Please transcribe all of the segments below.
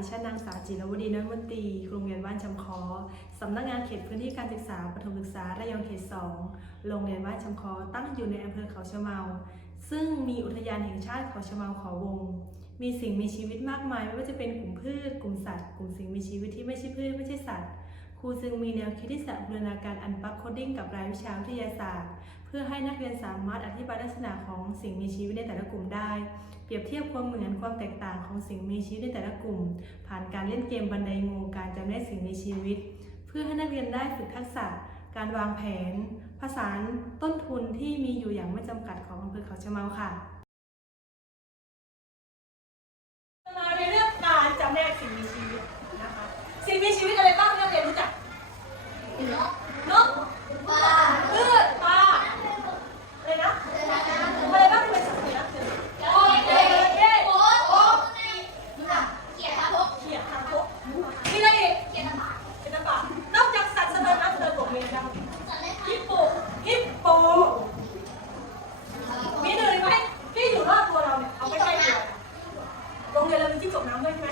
ดิฉันนางสาวจิรวดีนวมนตรีโรงเรียนบ้านจำคอสำนักงานเขตพื้นที่การศึกษาประถมศึกษาระยองเขต 2 โรงเรียนบ้านจำคอตั้งอยู่ในอำเภอเขาชะเมา ซึ่งมีอุทยานแห่งชาติเขาชะเมาเขาวง มีสิ่งมีชีวิตมากมายไม่ว่าจะเป็นกลุ่มพืช กลุ่มสัตว์ กลุ่มสิ่งมีชีวิตที่ไม่ใช่พืชไม่ใช่สัตว์ครูจึงมีแนวคิดที่จะบูรณาการอันปั๊บโคดดิ้งกับรายวิชาวิทยาศาสตร์ เพื่อให้นักเรียนสามารถอธิบายลักษณะของสิ่งมีชีวิตในแต่ละกลุ่มได้ เปรียบเทียบความเหมือนความแตกต่างของสิ่งมีชีวิตในแต่ละกลุ่ม ผ่านการเล่นเกมบันไดงูการจำแนกสิ่งมีชีวิต เพื่อให้นักเรียนได้ฝึกทักษะ การวางแผนผสานต้นทุนที่มีอยู่อย่างไม่จำกัดของอำเภอเขาชะเมาค่ะ มาในเรื่องการจำแนกสิ่งมีชีวิตนะคะ สิ่งมีชีวิตอะไรบ้างที่นักเรียนรู้จักนกพืชปลาอะไรนะอะไรบ้างที่เป็นสัตว์มีลักษณะโอ้ยเด็กเด็กเขียดทางพกมีอะไรอีกเป็นน้ำปลานอกจากสัตว์สะเทินน้ำสะเทินบกมีอะไรบ้างฮิปโปฮิปโปมีหนึ่งไหมที่อยู่รอบตัวเราเนี่ยเอาใกล้ๆตัวโรงเรียนเรามีจิ้งจกน้ำด้วยใช่ไหม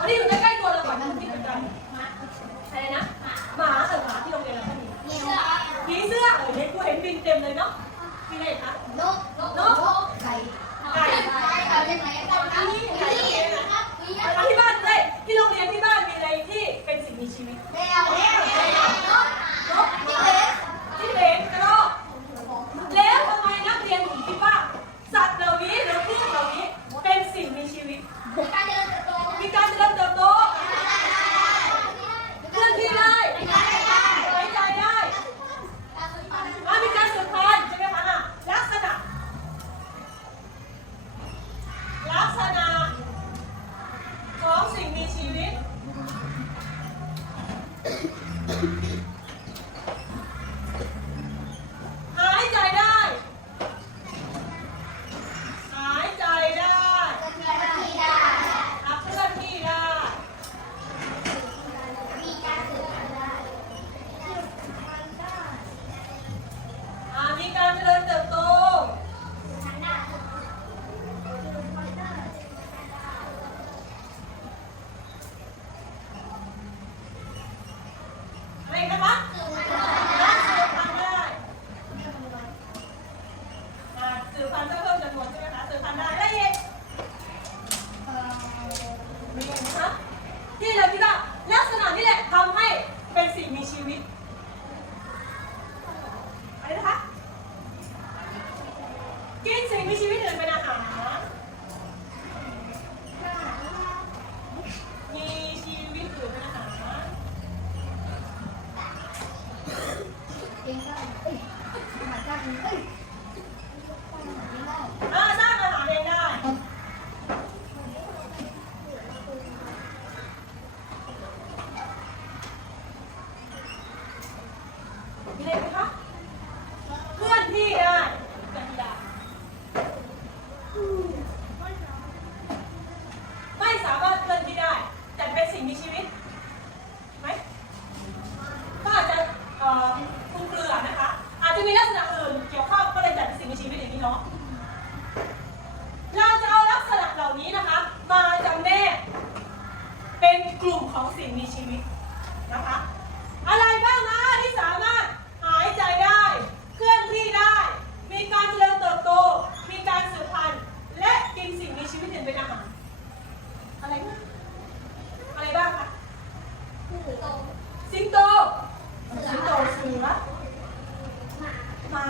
วันนี้อยู่ใกล้ๆตัวเราก่อนนะที่เป็นกันอะไรนะ หมาเออหมาที่โรงเรียนเราก็มีผีเสื้อเออเด็กกูเห็นบินเต็มเลยเนาะมีอะไรอีกคะไก่ ที่บ้านเลยที่โรงเรียนที่บ้านมีอะไรที่เป็นสิ่งมีชีวิตนกที่เล็กกระรอกแล้วทำไมนักเรียนถึงคิดว่า สัตว์เหล่านี้หรือพืชเหล่านี้เป็นสิ่งมีชีวิต มีการเจริญเติบโตเคลื่อนที่ได้หายใจได้อะมีการสืบพันธุ์ใช่ไหมคะอะลักษณะ ลักษณะของสิ่งมีชีวิต หายใจได้ หายใจได้ขับเคลื่อนที่ได้ อ่ามีการเจริญเติบโต อะไรอีกนะคะและสืบพันธุ์ได้อ่าสืบพันธุ์เพื่อเพิ่มจำนวนใช่ไหมคะสืบพันธุ์ได้ได้อีกมีอีกนะคะที่เราคิดว่าลักษณะนี้แหละทำให้เป็นสิ่งมีชีวิต อะไรนะคะ กินสิ่งมีชีวิตอื่นเป็นอาหาร มีชีวิตอื่นเป็นอาหาร อ่าสร้างอาหารเองได้ มีอะไรไหมคะ เคลื่อนที่ได้เคลื่อนที่ได้ไม่สามารถเคลื่อนที่ได้ แต่เป็นสิ่งมีชีวิตไหมก็อาจจะเอ่อคลุมเครือนะคะ อาจจะ มีลักษณะอื่นเกี่ยวข้องก็เลยจัดเป็นสิ่งมีชีวิตอย่างนี้เนาะ เราจะเอาลักษณะเหล่านี้นะคะ มาจำแนกเป็นกลุ่ม ของสิ่งมีชีวิตนะคะ อะไรบ้างนะที่สามารถหายใจได้ เคลื่อนที่ได้ มีการเจริญเติบโต มีการสืบพันธุ์ และกินสิ่งมีชีวิตเป็นอาหาร อะไรบ้างอะไรบ้างคะสิงโต สิงโตเสือหมา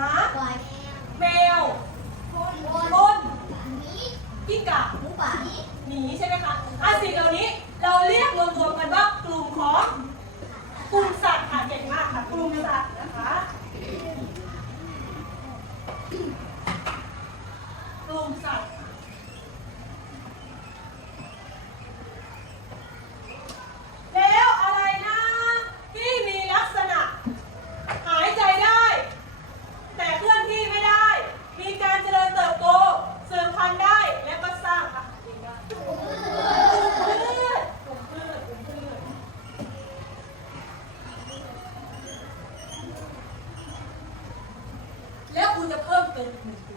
แมวคนกิ้งก่า หมีใช่ไหมคะอาสิ่งเหล่านี้เราเรียกรวมๆกันว่ากลุ่มของกลุ่มสัตว์ค่ะเก่งมากค่ะกลุ่มสัตว์นะคะกลุ่ มสัตว์แล้วอะไรนะ ที่มีลักษณะ หายใจได้ แต่เคลื่อนที่ไม่ได้ มีการเจริญเติบโตสืบพันธุ์ได้และก็สร้างอาหารเองได้กลุ่มพืชกลุ่มพืชกลุ่มพืชแล้วคุณจะเพิ่มเป็นหนึ่งกลุ่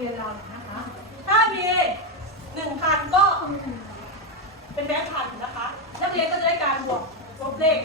รียนเรานะคะ ถ้ามีหนึ่งพันก็ เป็นแบงค์พันนะคะ นักเรียนก็จะได้การบวกลบเลข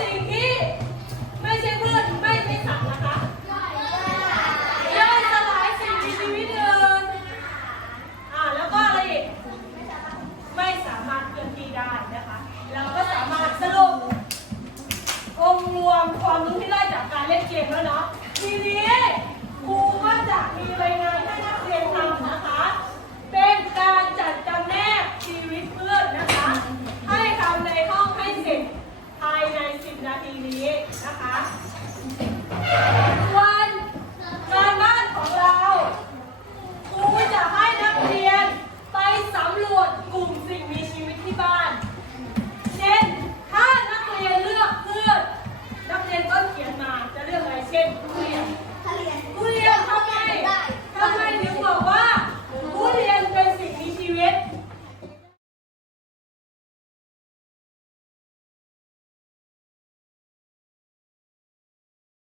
สิ่